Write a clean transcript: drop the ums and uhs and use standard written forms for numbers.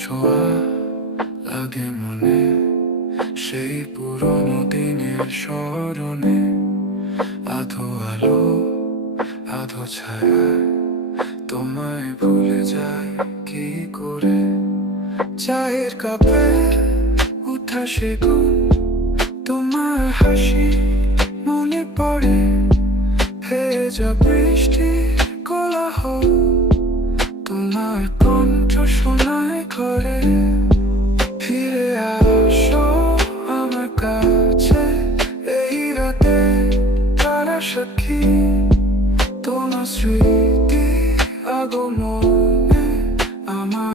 ছোঁয়া লাগে মনে, সেই পুরনো দিনের স্মরণে। আধো আলো আধো ছায়ায় তোমায় ভুলে যাই কি করে। চায়ের কাপে উঠা সে ঘুম, তোমার হাসি মনে পড়ে। ভেজা বৃষ্টি কোলাহল